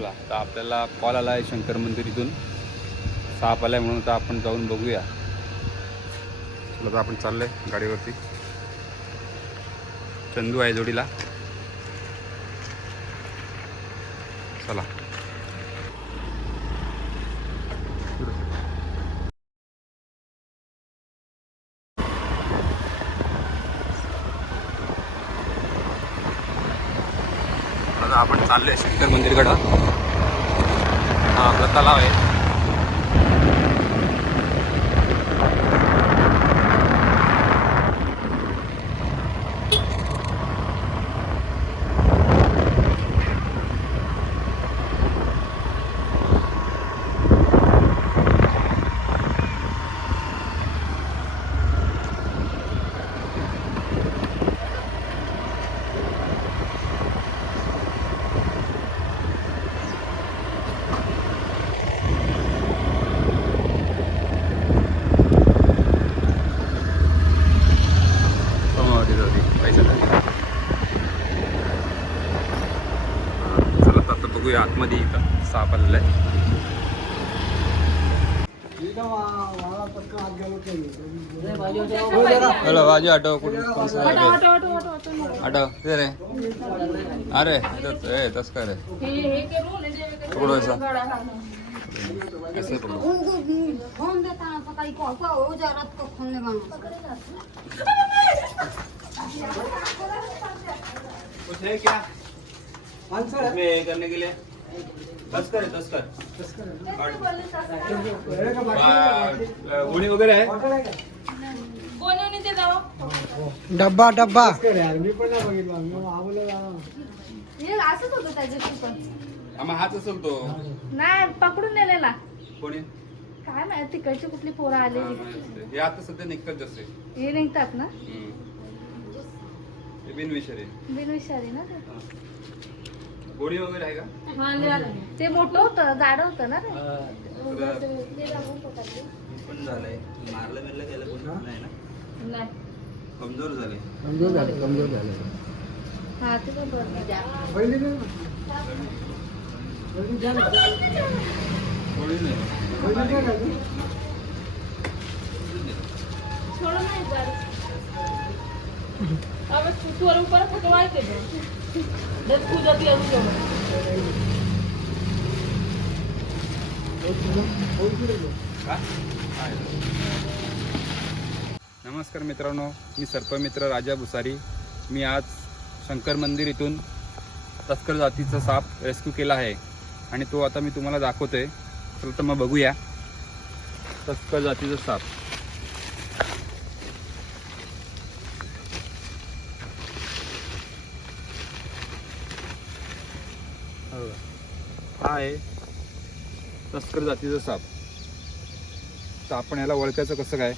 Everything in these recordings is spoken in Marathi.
ग्रुपला, तर आपल्याला कॉल आला आहे शंकर मंदिर इथून साप आला आहे म्हणून. तर आपण जाऊन बघूया. चला, तर आपण चाललो आहे गाडीवरती. चंदू आहे जोडीला. चला. आता आपण चाललो आहे शंकर मंदिरकडं. हा आपला तलाव आहे. बघूया आतमध्ये इथं साप आलेला आहे. हॅलो बाजू ऑटो ऑटो ते रे. अरे तस्कर है पकड़ो ऐसा ऐसे पकड़ो. फोन देता है पता ही को हो जा रात को फोन लगा कुछ है क्या इसमें करने के लिए? तस्कर है तस्कर. गोणी वगैरे आहे. डब्बा डब्बा असंच होतं त्याच्याशी पण. आम्हा हाच असेल तो. नाही पकडून नेलेला. कोणी काय माहिती तिकडची कुठली पोरं आलेली. हे आता सध्या निघतात जसे हे निघतात ना. हे बिनविषारी बिनविषारी ना. गोळी वगैरे आहे का? ते मोठं होतं जाड होतं ना ते. पण झालंय मारलं मिरलं त्याला कोण नाही ना. नाही कमजोर झाले. कमजोर झाले. हा ते पण बरोबर. गोळी नाही. थोडं नाही जाड. अब तू ऊपर फटवाई के दे. दस खुद दिया उसको. नमस्कार मित्रांनो, मी सर्पमित्र राजा भुसारी. मी आज शंकर मंदिर इथून तस्कर जातीचा साप रेस्क्यू केला आहे आणि तो आता मी तुम्हाला दाखवतोय. चला तर मग बघूया तस्कर जातीचा साप. हा आहे तस्कर जातीचा साप. तर आपण याला ओळखायचं कसं काय,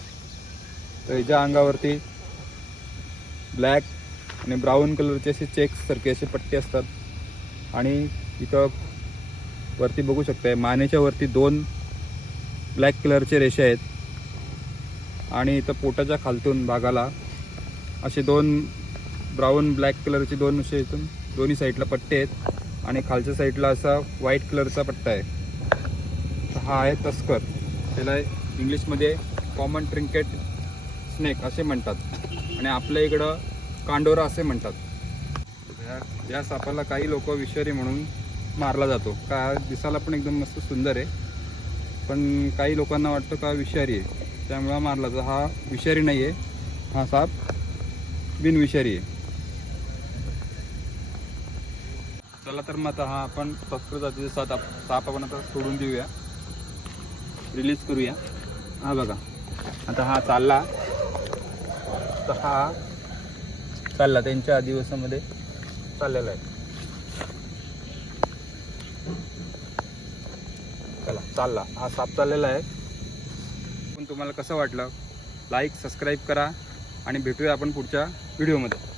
तर याच्या अंगावरती ब्लॅक आणि ब्राऊन कलरचे असे चेक्स सारखे असे पट्टे असतात आणि इथं वरती बघू शकताय मानेच्या वरती 2 ब्लॅक कलरचे रेषा आहेत आणि इथं पोटाच्या खालतून भागाला असे 2 ब्राऊन ब्लॅक कलरचे 2 असे इथून दोन्ही साईडला पट्टे आहेत आणि खालच्या साईडला असा व्हाईट कलरचा पट्टा आहे. तर हा आहे तस्कर. त्याला इंग्लिशमध्ये कॉमन ट्रिंकेट स्नेक असे म्हणतात आणि आपल्या इकडं कांडोरा असे म्हणतात. या सापाला काही लोक विषारी म्हणून मारला जातो. का दिसायला पण एकदम मस्त सुंदर आहे, पण काही लोकांना वाटतं का विषारी आहे त्यामुळे मारला जातो. हा विषारी नाही आहे, हा साप बिनविषारी आहे. चला तर मग आता हा आपण तस्कर जातीचा साप आपण आता सोडून देऊया, रिलीज करूया. हा बघा आता हा चालला, तर हा चालला त्यांच्या दिवसामध्ये चाललेला आहे. चला चालला, हा साप चाललेला आहे. पण तुम्हाला कसं वाटलं लाईक सबस्क्राईब करा आणि भेटूया आपण पुढच्या व्हिडिओमध्ये.